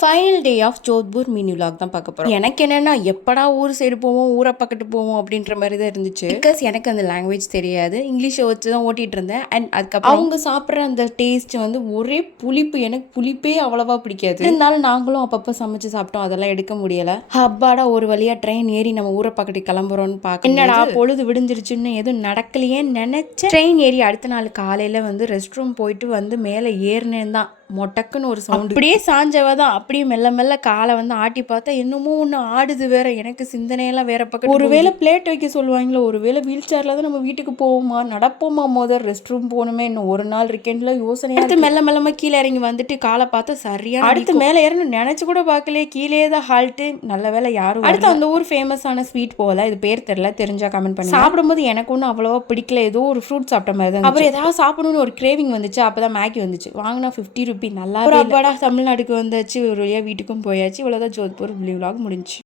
Final day of Jodhpur mini vlog தான் பார்க்க போகிறோம். எனக்கு என்னென்னா எப்படா ஊர் சைடு போவோம், ஊரை பக்கத்து போவோம் அப்படின்ற மாதிரி தான் இருந்துச்சு. பிகாஸ் எனக்கு அந்த லாங்குவேஜ் தெரியாது, இங்கிலீஷை வச்சு தான் ஓட்டிகிட்டு இருந்தேன். அண்ட் அதுக்கப்புறம் அவங்க சாப்பிட்ற அந்த டேஸ்ட் வந்து ஒரே புளிப்பு. எனக்கு புளிப்பே அவ்வளோவா பிடிக்காது. இருந்தாலும் நாங்களும் அப்பப்போ சமைச்சு சாப்பிட்டோம், அதெல்லாம் எடுக்க முடியலை. ஹப்பாடா ஒரு வழியாக ட்ரெயின் ஏறி நம்ம ஊரை பக்கத்து கிளம்புறோன்னு பார்க்க, என்னடா பொழுது விடிஞ்சிருச்சுன்னு எதுவும் நடக்கலையேன்னு நினச்சேன். ட்ரெயின் ஏறி அடுத்த நாள் காலையில் வந்து ரெஸ்ட் ரூம் போயிட்டு வந்து மேலே ஏறினேன் தான் மொட்டக்குன்னு ஒரு சவுண்ட். அப்படியே சாஞ்சவ தான் அப்படியே மெல்ல மெல்ல காலை வந்து ஆட்டி பார்த்தா என்னமோ ஒன்று ஆடுது வேற. எனக்கு சிந்தனையெல்லாம் வேற பக்கம். ஒருவேளை பிளேட் வைக்க சொல்லுவாங்களோ, ஒருவேளை வீல் சேர்ல தான் நம்ம வீட்டுக்கு போவோமா, நடப்போமா, முதல் ரெஸ்ட் ரூம் போகணுமே, இன்னும் ஒரு நாள் இருக்கேன்ல யோசனை. அடுத்து மெல்ல மெல்லமா கீழே இறங்கி வந்துட்டு காலை பார்த்தா சரியா. அடுத்து மேலே ஏறணும் நினைச்சு கூட பார்க்கலையே, கீழே தான் ஹால்ட்டு. நல்ல வேலை யாரும். அடுத்து அந்த ஊர் ஃபேமஸான ஸ்வீட் போகல, இது பேர் தெரியல, தெரிஞ்சா கமெண்ட் பண்ணி. சாப்பிடும்போது எனக்கு ஒன்றும் அவ்வளோவா பிடிக்கல, ஏதோ ஒரு ஃப்ரூட் சாப்பிட்ட மாதிரி தான். அப்புறம் ஏதாவது சாப்பிடணும்னு ஒரு கிரேவிங் வந்துச்சு, அப்பதான் மேகி வந்துச்சு. வாங்கினா 50 ரூபி. நல்லா ஒரு அப்பாடா தமிழ்நாட்டுக்கு வந்தாச்சு, ஒரு வழியாக வீட்டுக்கும் போயாச்சு. இவ்வளோதான் ஜோத்பூர் விலாக் முடிஞ்சு.